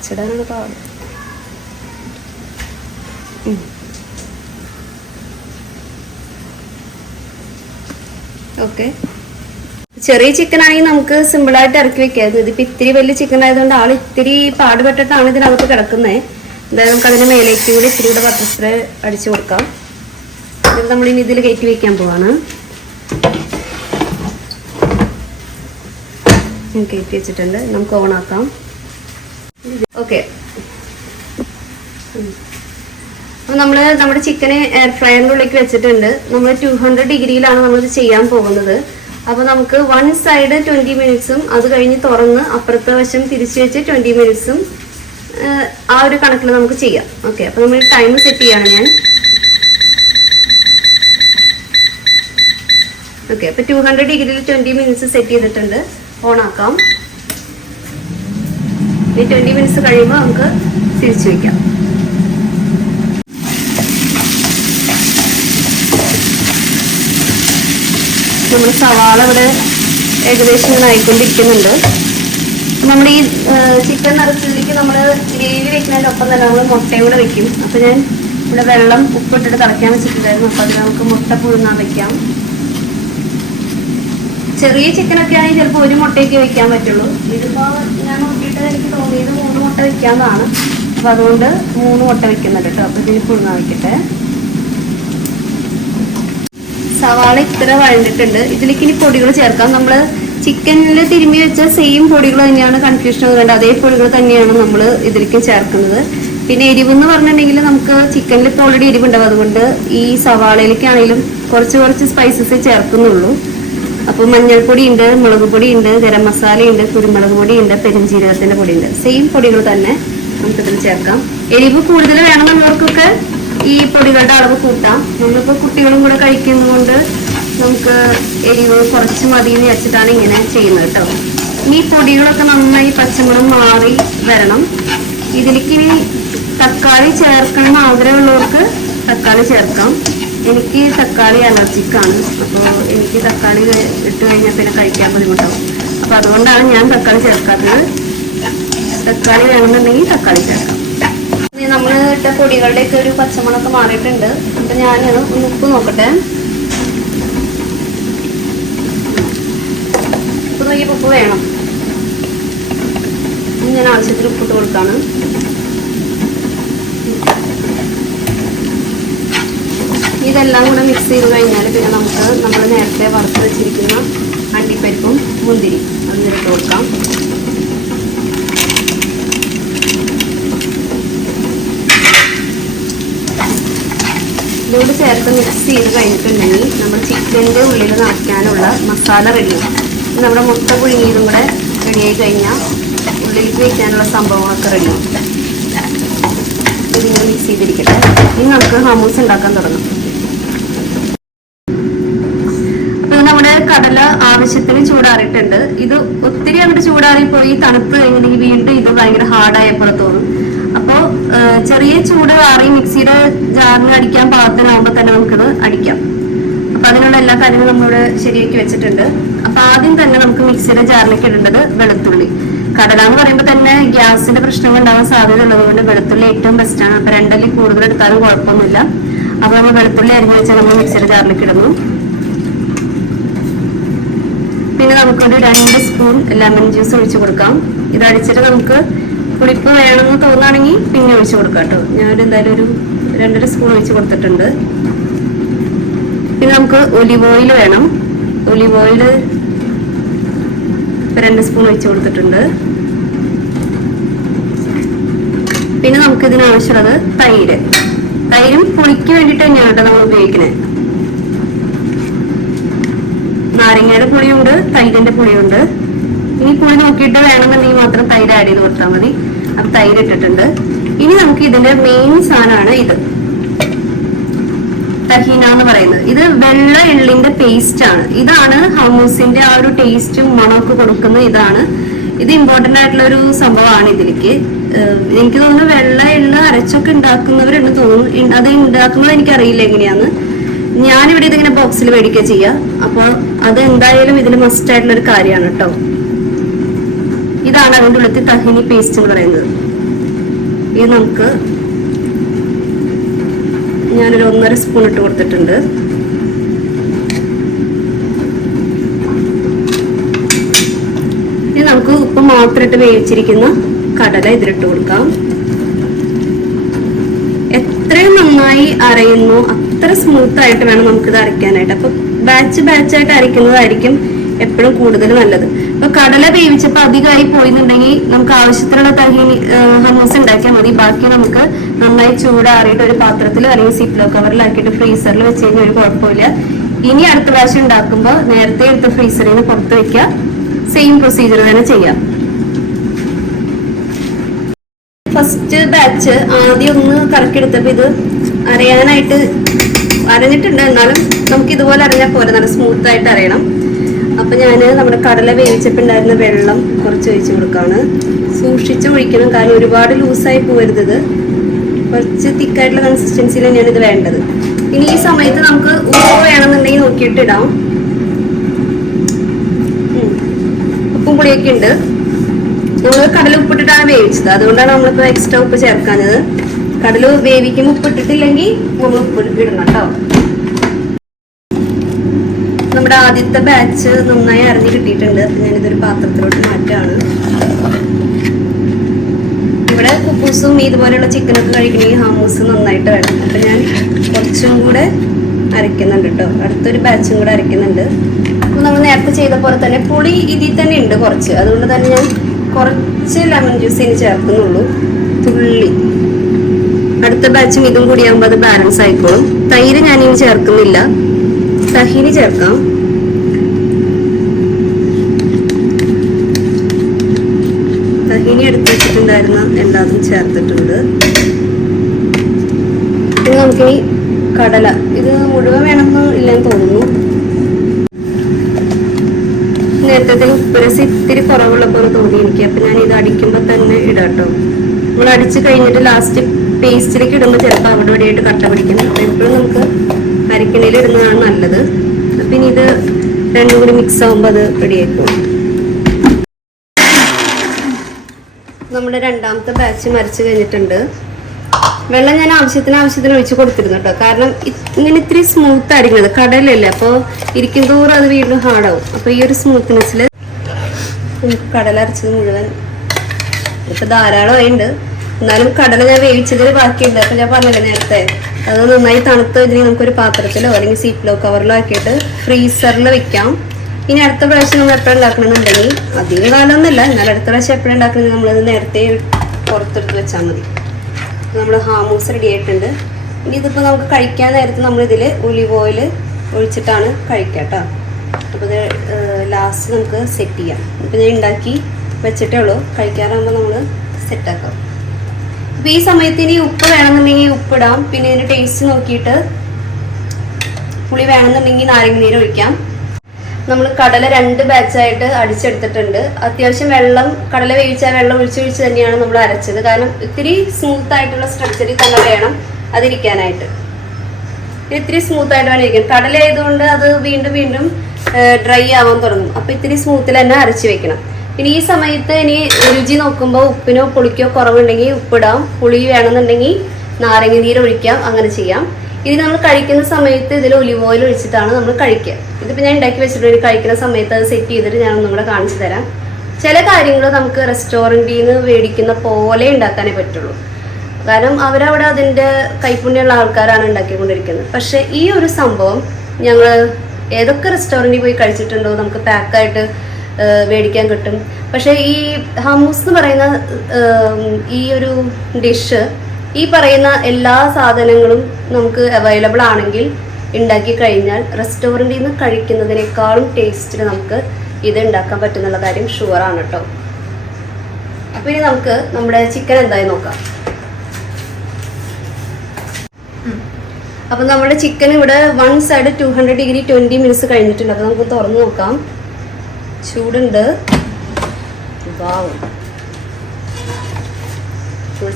ഇതിന് പാവം ഓക്കെ. ചെറിയ ചിക്കൻ ആണെങ്കിൽ നമുക്ക് സിമ്പിളായിട്ട് ഇറക്കി വെക്കാം ഇതിപ്പോ ഇത്തിരി വലിയ ചിക്കൻ ആയതുകൊണ്ട് ആൾ ഇത്തിരി പാടുപെട്ടിട്ടാണ് ഇതിനകത്ത് കിടക്കുന്നത് എന്തായാലും നമുക്ക് അതിന്റെ മേലേക്ക് കൂടി ഇത്തിരി കൂടെ ബട്ടർ സ്പ്രേ അടിച്ചു കൊടുക്കാം. ഇത് നമ്മൾ ഇനി ഇതിൽ കയറ്റി വെക്കാൻ പോവാണ്. കയറ്റി വെച്ചിട്ടുണ്ട്. നമുക്ക് ഓൺ ആക്കാം ഓക്കെ അപ്പോൾ നമ്മൾ നമ്മുടെ ചിക്കനെ എയർ ഫ്രയറിന്റെ ഉള്ളിലേക്ക് വെച്ചിട്ടുണ്ട്. നമ്മൾ ടു ഹൺഡ്രഡ് ഡിഗ്രിയിലാണ് നമ്മൾ ചെയ്യാൻ പോകുന്നത്. അപ്പോൾ നമുക്ക് വൺ സൈഡ് ട്വന്റി മിനിറ്റ്സും അത് കഴിഞ്ഞ് തുറന്ന് അപ്പുറത്തെ വശം തിരിച്ചു വെച്ച് ട്വന്റി മിനിറ്റ്സും ആ ഒരു കണക്കിൽ നമുക്ക് ചെയ്യാം. ഓക്കെ അപ്പോൾ നമ്മൾ ടൈം സെറ്റ് ചെയ്യാണ് ഞാൻ. ഓക്കെ അപ്പോൾ ടു ഹൺഡ്രഡ് ഡിഗ്രിയിൽ ട്വന്റി മിനിറ്റ്സ് സെറ്റ് ചെയ്തിട്ടുണ്ട്. ഓൺ ആക്കാം ഈ ട്വന്റി മിനിറ്റ്സ് കഴിയുമ്പോൾ നമുക്ക് തിരിച്ചു വയ്ക്കാം നമ്മൾ സവാള ഇവിടെ ഏകദേശം ഇങ്ങനെ ആയിക്കൊണ്ടിരിക്കുന്നുണ്ട്. നമ്മുടെ ഈ ചിക്കൻ നിറച്ചതിലേക്ക് നമ്മൾ ഗ്രേവി വെക്കുന്നതിന്റെ ഒപ്പം തന്നെ നമ്മൾ മുട്ടയും കൂടെ വെക്കും. അപ്പം ഞാൻ ഇവിടെ വെള്ളം ഉപ്പിട്ടിട്ട് തിളയ്ക്കാൻ വെച്ചിട്ടുണ്ടായിരുന്നു. അപ്പം അതിൽ നമുക്ക് മുട്ട പുഴുങ്ങാൻ വെക്കാം. ചെറിയ ചിക്കനൊക്കെ ആണെങ്കിൽ ചിലപ്പോൾ ഒരു മുട്ടയൊക്കെ വെക്കാൻ പറ്റുള്ളൂ. ഇതിപ്പോൾ ഞാൻ നോക്കിയിട്ട് എനിക്ക് തോന്നിയത് മൂന്ന് മുട്ട വെക്കാമെന്നാണ് അപ്പം അതുകൊണ്ട് മൂന്ന് മുട്ട വെക്കുന്നുണ്ട് കേട്ടോ. അപ്പം ഇതിന് പുഴുങ്ങാൻ വെക്കട്ടെ. സവാള ഇത്ര വഴണ്ടിട്ടുണ്ട്. ഇതിലേക്ക് ഇനി പൊടികൾ ചേർക്കാം. നമ്മൾ ചിക്കനിൽ തിരുമ്മി വെച്ച സെയിം പൊടികൾ തന്നെയാണ് കൺഫ്യൂഷൻ വേണ്ട അതേ പൊടികൾ തന്നെയാണ് നമ്മൾ ഇതിലേക്ക് ചേർക്കുന്നത്. പിന്നെ എരിവ് എന്ന് പറഞ്ഞിട്ടുണ്ടെങ്കിൽ നമുക്ക് ചിക്കനിൽ ഇപ്പോൾ ഓൾറെഡി എരിവുണ്ടാവും. അതുകൊണ്ട് ഈ സവാളയിലേക്കാണെങ്കിലും കുറച്ച് കുറച്ച് സ്പൈസസ് ചേർക്കുന്നുള്ളൂ. അപ്പോൾ മഞ്ഞൾപ്പൊടി ഉണ്ട് മുളക് പൊടി ഉണ്ട് ഗരം മസാല ഉണ്ട് കുരുമുളക് പൊടി ഉണ്ട് പെരുംജീരകത്തിന്റെ പൊടി ഉണ്ട് സെയിം പൊടികൾ തന്നെ നമുക്കിതിൽ ചേർക്കാം. എരിവ് കൂടുതൽ വേണമെന്നുള്ളവർക്കൊക്കെ ഈ പൊടികളുടെ അളവ് കൂട്ടാം. നമ്മളിപ്പോൾ കുട്ടികളും കൂടെ കഴിക്കുന്നതുകൊണ്ട് നമുക്ക് എരിവ് കുറച്ച് മതി എന്ന് വെച്ചിട്ടാണ് ഇങ്ങനെ ചെയ്യുന്നത് കേട്ടോ. ഇനി ഈ പൊടികളൊക്കെ നന്നായി പച്ചമുളക് മാറി വരണം. ഇതിലേക്ക് ഇനി തക്കാളി ചേർക്കണം ആഗ്രഹമുള്ളവർക്ക് തക്കാളി ചേർക്കാം. എനിക്ക് തക്കാളി അലർജിക്കാണ്. അപ്പോൾ എനിക്ക് തക്കാളി ഇട്ട് കഴിഞ്ഞാൽ പിന്നെ കഴിക്കാൻ ബുദ്ധിമുട്ടാവും. അപ്പോൾ അതുകൊണ്ടാണ് ഞാൻ തക്കാളി ചേർക്കാത്തത്. തക്കാളി വേണമെന്നുണ്ടെങ്കിൽ തക്കാളി ചേർക്കാം. നമ്മൾ ഇട്ട പൊടികളുടെ ഒക്കെ ഒരു പച്ചമണൊക്കെ മാറിയിട്ടുണ്ട്. അപ്പൊ ഞാൻ ഒന്ന് ഉപ്പ് നോക്കട്ടെ. ഉപ്പ് നോക്കി ഉപ്പ് വേണം. ഞാൻ ആവശ്യത്തിന് ഉപ്പിട്ട് കൊടുക്കാണ്. ഇതെല്ലാം കൂടെ മിക്സ് ചെയ്ത് കഴിഞ്ഞാൽ പിന്നെ നമുക്ക് നമ്മൾ നേരത്തെ വറുത്ത് വെച്ചിരിക്കുന്ന നമുക്ക് മിക്സ് ചെയ്ത് കഴിഞ്ഞിട്ടുണ്ടെങ്കിൽ നമ്മൾ ചിക്കന്റെ ഉള്ളിൽ നിറയ്ക്കാനുള്ള മസാല റെഡി ആവും. നമ്മുടെ മുട്ട പുഴുങ്ങിയതും കൂടെ റെഡിയായി കഴിഞ്ഞാൽ ഉള്ളിലേക്ക് വയ്ക്കാനുള്ള സംഭവങ്ങളൊക്കെ റെഡിയാവും ഇതിങ്ങനെ മിക്സ് ചെയ്തിരിക്കട്ടെ. ഇനി നമുക്ക് ഹമൂസ് ഉണ്ടാക്കാൻ തുടങ്ങാം. കടല ആവശ്യത്തിന് ചൂടാറിയിട്ടുണ്ട്. ഇത് ഒത്തിരി അങ്ങോട്ട് ചൂടാറിപ്പോയി തണുപ്പ് കഴിഞ്ഞിട്ടുണ്ടെങ്കിൽ വീണ്ടും ഇത് ഭയങ്കര ഹാർഡായപ്പോൾ തോന്നും. ചെറിയ ചൂട് ആറി മിക്സിയുടെ ജാറിന് അടിക്കാൻ പാകത്തിനാവുമ്പോ തന്നെ നമുക്കിത് അടിക്കാം. അപ്പൊ അതിനുള്ള എല്ലാ കാര്യങ്ങളും നമ്മളിവിടെ ശരിയാക്കി വെച്ചിട്ടുണ്ട്. അപ്പൊ ആദ്യം തന്നെ നമുക്ക് മിക്സിയുടെ ജാറിലേക്ക് ഇടേണ്ടത് വെളുത്തുള്ളി. കടല എന്ന് പറയുമ്പോൾ തന്നെ ഗ്യാസിന്റെ പ്രശ്നങ്ങൾ ഉണ്ടാവാൻ സാധ്യത ഉള്ളതുകൊണ്ട് വെളുത്തുള്ളി ഏറ്റവും ബെസ്റ്റ് ആണ്. അപ്പൊ രണ്ടല്ലി കൂടുതൽ എടുത്താലും കുഴപ്പമൊന്നുമില്ല. അപ്പൊ നമ്മൾ വെളുത്തുള്ളി അരിഞ്ഞ് വെച്ചാൽ നമ്മൾ മിക്സിയുടെ ജാറിലേക്ക് ഇടുന്നു. പിന്നെ നമുക്കൊരു രണ്ട് സ്പൂൺ ലെമൺ ജ്യൂസ് ഒഴിച്ചു കൊടുക്കാം. ഇത് അടിച്ചിട്ട് നമുക്ക് പുളിപ്പ് വേണമെന്ന് തോന്നുകയാണെങ്കിൽ പിന്നെ ഒഴിച്ചു കൊടുക്കാം കേട്ടോ. ഞാനൊരു എന്തായാലും ഒരു രണ്ടര സ്പൂൺ ഒഴിച്ച് കൊടുത്തിട്ടുണ്ട്. പിന്നെ നമുക്ക് ഒലിവ് ഓയിൽ വേണം. ഒലിവ് ഓയിൽ രണ്ട് സ്പൂൺ ഒഴിച്ചു കൊടുത്തിട്ടുണ്ട്. പിന്നെ നമുക്ക് ഇതിനാവശ്യമുള്ളത് തൈര്. തൈരും പുളിക്ക് വേണ്ടിയിട്ട് തന്നെയാണ് കേട്ടോ നമ്മൾ ഉപയോഗിക്കുന്നത്. നാരങ്ങയുടെ പുളിയുണ്ട് തൈരിന്റെ പുളിയുണ്ട്. ഇനി പോയി നോക്കിയിട്ട് വേണമെന്നുണ്ടെങ്കിൽ മാത്രം തൈര് ആഡ് ചെയ്ത് കൊടുത്താൽ മതി. അപ്പൊ തൈര് ഇട്ടിട്ടുണ്ട്. ഇനി നമുക്ക് ഇതിന്റെ മെയിൻ സാധനമാണ് ഇത്. തഹീന എന്ന് പറയുന്നത്. ഇത് വെള്ള എള്ളിന്റെ പേസ്റ്റ് ആണ്. ഇതാണ് ഹമൂസിന്റെ ആ ഒരു ടേസ്റ്റും മണമൊക്കെ കൊടുക്കുന്ന ഇതാണ്. ഇത് ഇമ്പോർട്ടന്റ് ആയിട്ടുള്ള ഒരു സംഭവമാണ് ഇതിലേക്ക്. എനിക്ക് തോന്നുന്നു വെള്ള എള്ള അരച്ചൊക്കെ ഉണ്ടാക്കുന്നവരുണ്ട് തോന്നുന്നു. അത് ഉണ്ടാക്കുന്നത് എനിക്കറിയില്ല എങ്ങനെയാന്ന്. ഞാനിവിടെ ഇതിങ്ങനെ ബോക്സിൽ മേടിക്കുക ചെയ്യാം. അപ്പോൾ അത് എന്തായാലും ഇതിൽ മസ്റ്റ് ആയിട്ടുള്ള ഒരു കാര്യമാണ് കേട്ടോ. ഇതാണ് അതിന്റെ ഉള്ളത്തെ തഹിനി പേസ്റ്റ് എന്ന് പറയുന്നത്. ഇത് നമുക്ക് ഞാനൊരു ഒന്നര സ്പൂൺ ഇട്ട് കൊടുത്തിട്ടുണ്ട്. ഇനി നമുക്ക് ഉപ്പ് മാത്രം ഇട്ട് വേവിച്ചിരിക്കുന്ന കടല ഇതിലിട്ട് കൊടുക്കാം. എത്രയും നന്നായി അരയുന്നു അത്ര സ്മൂത്ത് ആയിട്ട് വേണം നമുക്കിത് അരയ്ക്കാനായിട്ട്. അപ്പൊ ബാച്ച് ബാച്ചായിട്ട് അരയ്ക്കുന്നതായിരിക്കും എപ്പോഴും കൂടുതൽ നല്ലത്. ഇപ്പൊ കടല വേവിച്ചപ്പോ അധികമായി പോയിന്നുണ്ടെങ്കിൽ നമുക്ക് ആവശ്യത്തിനുള്ള തഹീനി ഹമൂസ് ഉണ്ടാക്കിയാൽ മതി. ബാക്കി നമുക്ക് നന്നായി ചൂടാറിയിട്ട് ഒരു പാത്രത്തിൽ അല്ലെങ്കിൽ സിപ്ലോ കവറിലാക്കിയിട്ട് ഫ്രീസറിൽ വെച്ച് കഴിഞ്ഞാൽ ഒരു കുഴപ്പമില്ല. ഇനി അടുത്ത പ്രാവശ്യം ഉണ്ടാക്കുമ്പോൾ നേരത്തെ എടുത്ത് ഫ്രീസറിൽ നിന്ന് പുറത്ത് വെക്കുക. സെയിം പ്രൊസീജിയർ തന്നെ ചെയ്യാം. ഫസ്റ്റ് ബാച്ച് ആദ്യം ഒന്ന് കറക്കിയെടുത്തപ്പോൾ ഇത് അരയാനായിട്ട് അരഞ്ഞിട്ടുണ്ട്. എന്നാലും നമുക്ക് ഇതുപോലെ അറിഞ്ഞാൽ പോരെ. നല്ല സ്മൂത്ത് ആയിട്ട് അറിയണം അപ്പൊ ഞാൻ നമ്മുടെ കടല വേവിച്ചപ്പോണ്ടായിരുന്ന വെള്ളം കുറച്ച് ഒഴിച്ച് കൊടുക്കാണ്. സൂക്ഷിച്ച് ഒഴിക്കണം കാരണം ഒരുപാട് ലൂസായി പോകരുത് കുറച്ച് തിക്കായിട്ടുള്ള കൺസിസ്റ്റൻസിയിൽ തന്നെയാണ് ഇത് വേണ്ടത്. ഇനി ഈ സമയത്ത് നമുക്ക് ഉപ്പ് വേണമെന്നുണ്ടെങ്കിൽ നോക്കിയിട്ട് ഇടാം. ഉപ്പും പുളിയൊക്കെ ഉണ്ട്. നമ്മൾ കടല ഉപ്പിട്ടിട്ടാണ് വേവിച്ചത്. അതുകൊണ്ടാണ് നമ്മളിപ്പോ എക്സ്ട്രാ ഉപ്പ് ചേർക്കാനത് കടല വേവിക്കുമ്പോൾ ഉപ്പിട്ടിട്ടില്ലെങ്കിൽ നമ്മൾ ഉപ്പ് ഇടണം കേട്ടോ. നമ്മുടെ ആദ്യത്തെ ബാച്ച് നന്നായി അറിഞ്ഞ് കിട്ടിയിട്ടുണ്ട്. അപ്പൊ ഞാനിതൊരു പാത്രത്തിലോട്ട് മാറ്റാണ് ഇവിടെ കുപ്പൂസും ഇതുപോലെയുള്ള ചിക്കനൊക്കെ കഴിക്കണമെങ്കിൽ ഹാമൂസ് നന്നായിട്ട് വേണം. അപ്പൊ ഞാൻ കുറച്ചും കൂടെ അരയ്ക്കുന്നുണ്ട് കേട്ടോ. അടുത്തൊരു ബാച്ചും കൂടെ അരയ്ക്കുന്നുണ്ട്. അപ്പൊ നമ്മൾ നേരത്തെ ചെയ്ത പോലെ തന്നെ പുളി ഇതിൽ തന്നെ ഉണ്ട് കുറച്ച്. അതുകൊണ്ട് തന്നെ ഞാൻ കുറച്ച് ലെമൺ ജ്യൂസ് ഇനി ചേർക്കുന്നുള്ളൂ. തുള്ളി. അടുത്ത ബാച്ചും ഇതും കൂടിയാകുമ്പോൾ അത് ബാലൻസ് ആയിക്കോളും. തൈര് ഞാനിനി ചേർക്കുന്നില്ല. തഹീനി ചേർക്കാം. തഹീനി എടുത്ത് വെച്ചിട്ടുണ്ടായിരുന്ന എല്ലാതും ചേർത്തിട്ടുണ്ട്. ഇനി ഈ കടല ഇത് മുഴുവൻ വേണമെന്ന് ഇല്ലെന്ന് തോന്നുന്നു. നേരത്തെ ഉപ്പരസ് ഇത്തിരി കുറവുള്ള പോലെ തോന്നി എനിക്ക് അപ്പൊ ഞാൻ ഇത് അടിക്കുമ്പോൾ തന്നെ ഇടാട്ടോ. നമ്മൾ അടിച്ച് കഴിഞ്ഞിട്ട് ലാസ്റ്റ് പേസ്റ്റിലേക്ക് ഇടുമ്പോൾ ചിലപ്പോൾ അവിടെ ഇവിടെയായിട്ട് കട്ട പിടിക്കണം അപ്പൊ എപ്പോഴും നമുക്ക് അരിക്കണയിൽ ഇടുന്നതാണ് നല്ലത് പിന്നെ ഇത് രണ്ടും കൂടി മിക്സ് ആകുമ്പോൾ അത് റെഡി ആയിക്കോളും. നമ്മുടെ രണ്ടാമത്തെ ബാച്ച് മരിച്ചു കഴിഞ്ഞിട്ടുണ്ട്. വെള്ളം ഞാൻ ആവശ്യത്തിന് ആവശ്യത്തിന് ഒഴിച്ച് കൊടുത്തിരുന്നു കേട്ടോ. കാരണം ഇങ്ങനെ ഇത്തിരി സ്മൂത്ത് ആയിരിക്കുന്നത്. കടലല്ലേ? അപ്പോൾ ഇരിക്കും തോറും അത് വീണ്ടും ഹാർഡാവും അപ്പോൾ ഈ ഒരു സ്മൂത്ത്നെസ്സിൽ കടലരച്ചത് മുഴുവൻ ഇപ്പൊ ധാരാളമായിണ്ട്. എന്നാലും കടല ഞാൻ വേവിച്ചതിൽ ബാക്കിയുണ്ട്. അപ്പൊ ഞാൻ പറഞ്ഞില്ലേ നേരത്തെ? അത് നന്നായി തണുത്ത് കഴിഞ്ഞാൽ നമുക്കൊരു പാത്രത്തിലോ അല്ലെങ്കിൽ സീപ്പിലോ കവറിലോ ആക്കിയിട്ട് ഫ്രീസറിൽ വെക്കാം. ഇനി അടുത്ത പ്രാവശ്യം നമ്മൾ എപ്പോഴും ഉണ്ടാക്കണമെന്നുണ്ടെങ്കിൽ അധികം കാലമൊന്നുമില്ല. എന്നാൽ അടുത്ത പ്രാവശ്യം എപ്പോഴും ഉണ്ടാക്കുന്നത് നമ്മളത് നേരത്തെ പുറത്തെടുത്ത് വെച്ചാൽ മതി. നമ്മൾ ഹാമൂസ് റെഡി ആയിട്ടുണ്ട്. ഇനി ഇതിപ്പോൾ നമുക്ക് കഴിക്കാൻ നേരത്ത് നമ്മളിതിൽ ഒലിവ് ഓയിൽ ഒഴിച്ചിട്ടാണ് കഴിക്കുക കേട്ടോ. അപ്പോൾ ഇത് ലാസ്റ്റ് നമുക്ക് സെറ്റ് ചെയ്യാം. ഇപ്പം ഞാൻ ഉണ്ടാക്കി വെച്ചിട്ടേ ഉള്ളൂ. കഴിക്കാറാകുമ്പോൾ നമ്മൾ സെറ്റാക്കാം ഈ സമയത്ത് ഇനി ഉപ്പ് വേണമെന്നുണ്ടെങ്കിൽ ഉപ്പിടാം പിന്നെ ഇതിന്റെ ടേസ്റ്റ് നോക്കിയിട്ട് പുളി വേണമെന്നുണ്ടെങ്കിൽ നാരങ്ങ നീര് ഒഴിക്കാം. നമ്മൾ കടല രണ്ട് ബാച്ചായിട്ട് അടിച്ചെടുത്തിട്ടുണ്ട്. അത്യാവശ്യം വെള്ളം കടല വേവിച്ച വെള്ളം ഒഴിച്ചൊഴിച്ച് തന്നെയാണ് നമ്മൾ അരച്ചത്. കാരണം ഇത്തിരി സ്മൂത്ത് ആയിട്ടുള്ള സ്ട്രക്ചറിൽ തന്നെ വേണം അതിരിക്കാനായിട്ട്. ഇത്തിരി സ്മൂത്ത് ആയിട്ട് വേണം ഇരിക്കും കടല ആയതുകൊണ്ട് അത് വീണ്ടും വീണ്ടും ഡ്രൈ ആവാൻ തുടങ്ങും. അപ്പൊ ഇത്തിരി സ്മൂത്തിൽ തന്നെ അരച്ച് വെക്കണം. ഇനി ഈ സമയത്ത് ഇനി രുചി നോക്കുമ്പോൾ ഉപ്പിനോ പുളിക്കോ കുറവുണ്ടെങ്കിൽ ഉപ്പിടാം. പുളി വേണമെന്നുണ്ടെങ്കിൽ നാരങ്ങ നീര് ഒഴിക്കാം. അങ്ങനെ ചെയ്യാം. ഇത് നമ്മൾ കഴിക്കുന്ന സമയത്ത് ഇതിൽ ഒലിവ് ഓയിൽ ഒഴിച്ചിട്ടാണ് നമ്മൾ കഴിക്കുക. ഇതിപ്പോൾ ഞാൻ ഉണ്ടാക്കി വെച്ചിട്ടുണ്ട് കഴിക്കുന്ന സമയത്ത് അത് സെറ്റ് ചെയ്തിട്ട് ഞാൻ ഒന്നുകൂടെ കാണിച്ചു തരാം. ചില കാര്യങ്ങൾ നമുക്ക് റെസ്റ്റോറന്റിൽ നിന്ന് മേടിക്കുന്ന പോലെ ഉണ്ടാക്കാനേ പറ്റുള്ളൂ. കാരണം അവരവിടെ അതിന്റെ കൈപ്പുണ്യമുള്ള ആൾക്കാരാണ് ഉണ്ടാക്കിക്കൊണ്ടിരിക്കുന്നത്. പക്ഷേ ഈ ഒരു സംഭവം ഞങ്ങൾ ഏതൊക്കെ റെസ്റ്റോറന്റിൽ പോയി കഴിച്ചിട്ടുണ്ടോ നമുക്ക് പാക്കായിട്ട് മേടിക്കാൻ കിട്ടും. പക്ഷേ ഈ ഹമൂസ് എന്ന് പറയുന്ന ഈ ഒരു ഡിഷ് ഈ പറയുന്ന എല്ലാ സാധനങ്ങളും നമുക്ക് അവൈലബിൾ ആണെങ്കിൽ ഉണ്ടാക്കി കഴിഞ്ഞാൽ റെസ്റ്റോറന്റിൽ നിന്ന് കഴിക്കുന്നതിനേക്കാളും ടേസ്റ്റിൽ നമുക്ക് ഇത് ഉണ്ടാക്കാൻ പറ്റുന്നുള്ള കാര്യം ഷുവറാണ് കേട്ടോ അപ്പോൾ ഇനി നമുക്ക് നമ്മുടെ ചിക്കൻ എന്തായി നോക്കാം. അപ്പം നമ്മുടെ ചിക്കൻ ഇവിടെ one side two hundred degree twenty minutes കഴിഞ്ഞിട്ടുണ്ട്. അപ്പോൾ നമുക്ക് തുറന്ന് നോക്കാം. ചൂടുണ്ട്. വാവ്.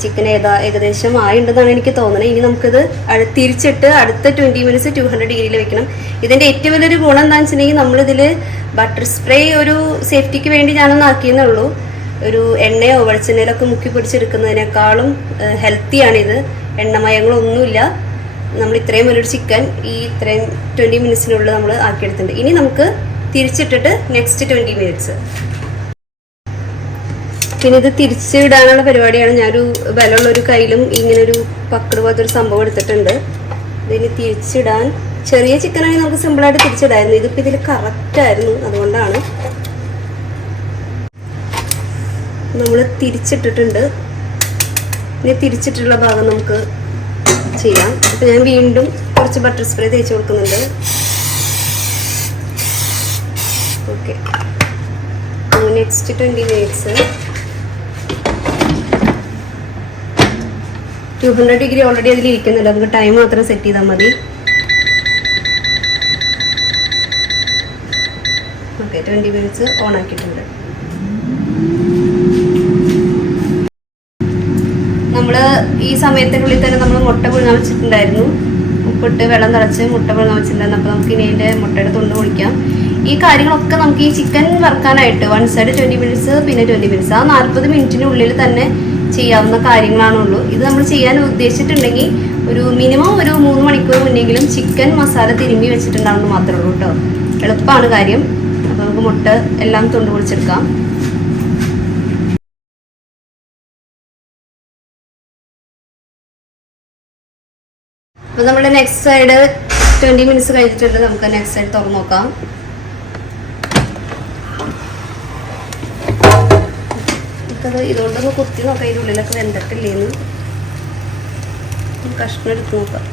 ചിക്കൻ ഏതാ ഏകദേശം ആയിണ്ടെന്നാണ് എനിക്ക് തോന്നുന്നത്. ഇനി നമുക്കിത് തിരിച്ചിട്ട് അടുത്ത ട്വന്റി മിനിറ്റ്സ് ടു ഹൺഡ്രഡ് ഡിഗ്രിയിൽ വെക്കണം. ഇതിന്റെ ഏറ്റവും വലിയൊരു ഗുണം എന്താണെന്ന് വെച്ചിട്ടുണ്ടെങ്കിൽ നമ്മളിതിൽ ബട്ടർ സ്പ്രേ ഒരു സേഫ്റ്റിക്ക് വേണ്ടി ഞാനൊന്ന് ആക്കിയെന്നേ ഉള്ളൂ. ഒരു എണ്ണയോ വെളിച്ചെണ്ണയിലൊക്കെ മുക്കി പിടിച്ചെടുക്കുന്നതിനേക്കാളും ഹെൽത്തിയാണിത് എണ്ണമയങ്ങളൊന്നുമില്ല നമ്മൾ ഇത്രയും വലിയൊരു ചിക്കൻ ഈ ഇത്രയും ട്വന്റി മിനിറ്റ്സിനുള്ളിൽ നമ്മൾ ആക്കിയെടുത്തിട്ടുണ്ട്. ഇനി നമുക്ക് തിരിച്ചിട്ടിട്ട് നെക്സ്റ്റ് ട്വന്റി മിനിറ്റ്സ് പിന്നെ ഇത് തിരിച്ചിടാനുള്ള പരിപാടിയാണ്. ഞാനൊരു വിലയുള്ളൊരു കയ്യിലും ഇങ്ങനെ ഒരു പക്കട് പോലത്തെ ഒരു സംഭവം എടുത്തിട്ടുണ്ട്. ഇതിന് തിരിച്ചിടാൻ ചെറിയ ചിക്കനാണെങ്കിൽ നമുക്ക് സിമ്പിളായിട്ട് തിരിച്ചിടായിരുന്നു. ഇതിപ്പോൾ ഇതിൽ കറക്റ്റായിരുന്നു അതുകൊണ്ടാണ്. നമ്മൾ തിരിച്ചിട്ടിട്ടുണ്ട്. ഇനി തിരിച്ചിട്ടുള്ള ഭാഗം നമുക്ക് ചെയ്യാം. അപ്പം ഞാൻ വീണ്ടും കുറച്ച് ബട്ടർ സ്പ്രേ തേച്ച് കൊടുക്കുന്നുണ്ട്. Okay. Next twenty minutes two hundred degree already അതിൽ ഇരിക്കുന്നുണ്ട്. നമുക്ക് ടൈം മാത്രം സെറ്റ് ചെയ്താൽ മതി. ഓക്കെ ട്വന്റി മിനിറ്റ്സ് ഓൺ ആക്കിയിട്ടുണ്ട്. നമ്മൾ ഈ സമയത്തിനുള്ളിൽ തന്നെ നമ്മൾ മുട്ട പുഴുങ്ങാൻ വെച്ചിട്ടുണ്ടായിരുന്നു. ഉപ്പിട്ട് വെള്ളം തിളച്ച് മുട്ട പുഴുങ്ങാൻ വെച്ചിട്ടുണ്ടായിരുന്നു. അപ്പോൾ നമുക്ക് ഇനി അതിന്റെ മുട്ടയുടെ തൊണ്ട് പൊളിക്കാം. ഈ കാര്യങ്ങളൊക്കെ നമുക്ക് ഈ ചിക്കൻ വറുക്കാനായിട്ട് വൺ സൈഡ് ട്വന്റി മിനിറ്റ്സ് പിന്നെ ട്വന്റി മിനിറ്റ്സ് ആ നാൽപ്പത് മിനിറ്റിനുള്ളിൽ തന്നെ ചെയ്യാവുന്ന കാര്യങ്ങളാണുള്ളൂ. ഇത് നമ്മൾ ചെയ്യാൻ ഉദ്ദേശിച്ചിട്ടുണ്ടെങ്കിൽ ഒരു മിനിമം ഒരു മൂന്ന് മണിക്കൂർ മുന്നെങ്കിലും ചിക്കൻ മസാല തിരുമ്പി വെച്ചിട്ടുണ്ടാവുമെന്ന് മാത്രമേ ഉള്ളൂ കേട്ടോ. എളുപ്പമാണ് കാര്യം. അപ്പോൾ നമുക്ക് മുട്ട എല്ലാം തൊണ്ട് പൊളിച്ചെടുക്കാം. അപ്പോൾ നമ്മുടെ നെക്സ്റ്റ് സൈഡ് ട്വന്റി മിനിറ്റ്സ് കഴിഞ്ഞിട്ടുണ്ട്. നമുക്ക് നെക്സ്റ്റ് സൈഡ് തുറന്ന് നോക്കാം. നമുക്കത് ഇതുകൊണ്ടൊന്ന് കുത്തി നോക്കാം. ഇതിനുള്ളിലൊക്കെ വെന്തിട്ടില്ലേന്ന്. കഷ്ണം എടുത്ത് നോക്കാം.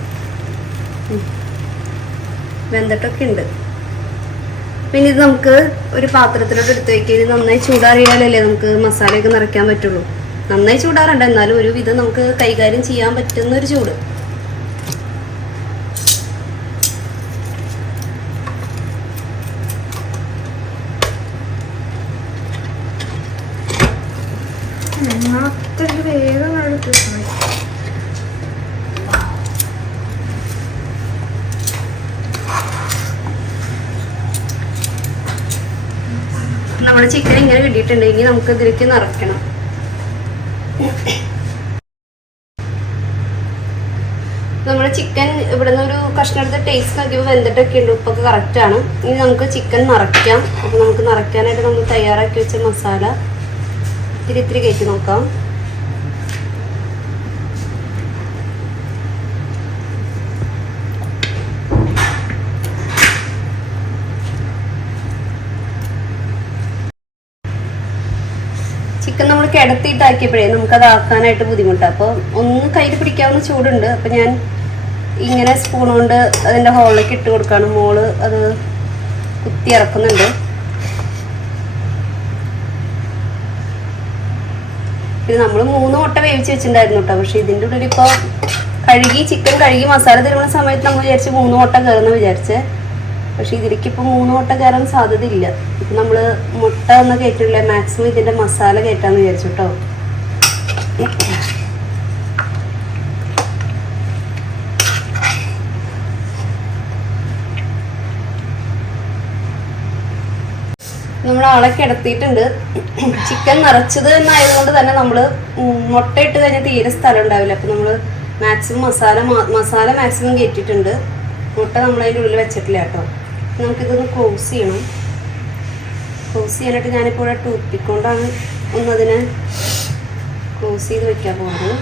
വെന്തിട്ടൊക്കെ ഉണ്ട് പിന്നെ ഇത് നമുക്ക് ഒരു പാത്രത്തിലോട്ട് എടുത്ത് വയ്ക്കുക ഇത് നന്നായി ചൂടാറിയാലല്ലേ നമുക്ക് മസാലയൊക്കെ നിറയ്ക്കാൻ പറ്റുള്ളൂ. നന്നായി ചൂടാറുണ്ട്. എന്നാലും ഒരു വിധം നമുക്ക് കൈകാര്യം ചെയ്യാൻ പറ്റുന്ന ഒരു ചൂട്. നമ്മുടെ ചിക്കൻ ഇങ്ങനെ കിട്ടിയിട്ടുണ്ട്. ഇനി നമുക്ക് ഇതിലേക്ക് നിറയ്ക്കണം. നമ്മുടെ ചിക്കൻ ഇവിടെ നിന്ന് ഒരു കഷ്ണം എടുത്ത് ടേസ്റ്റ് നോക്കിയപ്പോൾ വെന്തിട്ടൊക്കെ ഉണ്ട്. ഉപ്പൊക്കെ കറക്റ്റ് ആണ്. ഇനി നമുക്ക് ചിക്കൻ നിറയ്ക്കാം. അപ്പോൾ നമുക്ക് നിറയ്ക്കാനായിട്ട് നമ്മൾ തയ്യാറാക്കി വെച്ച മസാല. ഇത്തിരി ഇത്തിരി കയറ്റി നോക്കാം. ചിക്കൻ നമ്മൾ കിടത്തിയിട്ടാക്കിയപ്പോഴേ നമുക്കത് ആക്കാനായിട്ട് ബുദ്ധിമുട്ടാണ് അപ്പോൾ ഒന്ന് കയ്യിൽ പിടിക്കാവുന്ന ചൂടുണ്ട്. അപ്പോൾ ഞാൻ ഇങ്ങനെ സ്പൂൺ കൊണ്ട് അതിന്റെ ഹോളിലേക്ക് ഇട്ട് കൊടുക്കുകയാണ് മോൾ അത് കുത്തി ഇറക്കുന്നുണ്ട്. ഇത് നമ്മൾ മൂന്ന് മുട്ട വേവിച്ച് വെച്ചിട്ടുണ്ടായിരുന്നു കേട്ടോ പക്ഷെ ഇതിന്റെ ഉള്ളിൽ ഇപ്പോൾ കഴുകി ചിക്കൻ കഴുകി മസാല തരുന്ന സമയത്ത് നമ്മൾ വിചാരിച്ച് മൂന്ന് മുട്ട കയറുന്ന വിചാരിച്ച്. പക്ഷെ ഇതിലേക്ക് ഇപ്പോൾ മൂന്ന് മുട്ട കയറാൻ സാധ്യതയില്ല. ഇപ്പം നമ്മൾ മുട്ട ഒന്ന് കയറ്റില്ല മാക്സിമം ഇതിന്റെ മസാല കയറ്റാന്ന് വിചാരിച്ചു കേട്ടോ നമ്മൾ ആളെ കിടത്തിയിട്ടുണ്ട് ചിക്കൻ നിറച്ചത് എന്നായതുകൊണ്ട് തന്നെ നമ്മൾ മുട്ടയിട്ട് കഴിഞ്ഞാൽ തീരെ സ്ഥലം ഉണ്ടാവില്ല അപ്പം നമ്മൾ മാക്സിമം മസാല മസാല മാക്സിമം കയറ്റിയിട്ടുണ്ട് മുട്ട നമ്മൾ അതിന്റെ ഉള്ളിൽ വെച്ചിട്ടില്ല കേട്ടോ. നമുക്കിതൊന്ന് ക്ലോസ് ചെയ്യണം. ക്ലോസ് ചെയ്യാനായിട്ട് ഞാനിപ്പോൾ ടൂത്ത് പിക്കൊണ്ടാണ് ഒന്നതിനെ ക്ലോസ് ചെയ്ത് വെക്കാൻ പോകുന്നത്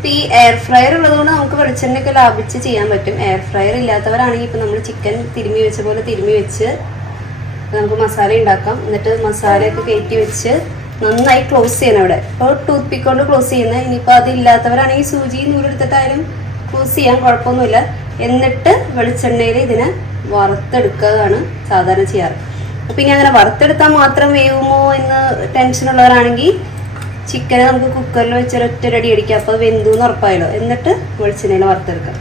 ഇപ്പം ഈ എയർ ഫ്രയർ ഉള്ളതുകൊണ്ട് നമുക്ക് വെളിച്ചെണ്ണയൊക്കെ ലാഭിച്ച് ചെയ്യാൻ പറ്റും. എയർ ഫ്രയർ ഇല്ലാത്തവരാണെങ്കിൽ ഇപ്പൊ നമ്മൾ ചിക്കൻ തിരുമ്മി വെച്ച പോലെ തിരുമ്മി വെച്ച് നമുക്ക് മസാല ഉണ്ടാക്കാം. എന്നിട്ട് മസാലയൊക്കെ കയറ്റി വെച്ച് നന്നായി ക്ലോസ് ചെയ്യണം ഇവിടെ. ഇപ്പോൾ ടൂത്ത് പിക്ക് കൊണ്ട് ക്ലോസ് ചെയ്യുന്നത്. ഇനിയിപ്പോൾ അതില്ലാത്തവരാണെങ്കിൽ സൂചി നൂലെടുത്തിട്ടായാലും ക്ലോസ് ചെയ്യാൻ കുഴപ്പമൊന്നുമില്ല. എന്നിട്ട് വെളിച്ചെണ്ണയിൽ ഇതിനെ വറുത്തെടുക്കുകയാണ് സാധാരണ ചെയ്യാറ്. അപ്പം ഇനി അങ്ങനെ വറുത്തെടുത്താൽ മാത്രം വേവുമോ എന്ന് ടെൻഷൻ ഉള്ളവരാണെങ്കിൽ ചിക്കനെ നമുക്ക് കുക്കറിൽ വെച്ച് ഒരൊറ്റ അടി അടിക്കാം. അപ്പോൾ വെന്തു എന്ന് ഉറപ്പായല്ലോ. എന്നിട്ട് വെളിച്ചെണ്ണയിൽ വറുത്തെടുക്കാം.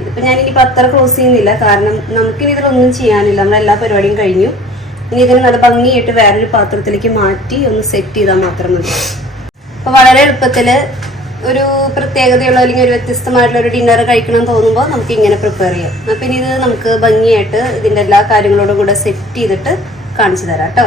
ഇതിപ്പോൾ ഞാൻ ഇനിയിപ്പോൾ അത്ര ക്ലോസ് ചെയ്യുന്നില്ല. കാരണം നമുക്കിനി ഇതിലൊന്നും ചെയ്യാനില്ല. നമ്മളെല്ലാ പരിപാടിയും കഴിഞ്ഞു. ഇനി ഇതിന് നല്ല ഭംഗിയായിട്ട് വേറൊരു പാത്രത്തിലേക്ക് മാറ്റി ഒന്ന് സെറ്റ് ചെയ്താൽ മാത്രം മതി. അപ്പോൾ വളരെ എളുപ്പത്തിൽ ഒരു പ്രത്യേകതയുള്ള അല്ലെങ്കിൽ ഒരു വ്യത്യസ്തമായിട്ടുള്ള ഒരു ഡിന്നർ കഴിക്കണം എന്ന് തോന്നുമ്പോൾ നമുക്ക് ഇങ്ങനെ പ്രിപ്പയർ ചെയ്യാം. അപ്പം ഇനി ഇത് നമുക്ക് ഭംഗിയായിട്ട് ഇതിന്റെ എല്ലാ കാര്യങ്ങളോടും കൂടെ സെറ്റ് ചെയ്തിട്ട് കാണിച്ചു തരാം കേട്ടോ.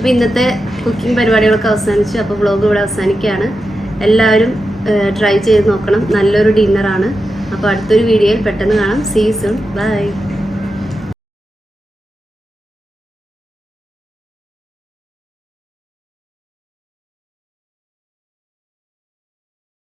അപ്പോൾ ഇന്നത്തെ കുക്കിംഗ് പരിപാടികളൊക്കെ അവസാനിച്ചു. അപ്പോൾ വ്ളോഗ് ഇവിടെ അവസാനിക്കുകയാണ്. എല്ലാവരും ട്രൈ ചെയ്ത് നോക്കണം. നല്ലൊരു ഡിന്നറാണ് അപ്പോൾ അടുത്തൊരു വീഡിയോയിൽ പെട്ടെന്ന് കാണാം. See soon by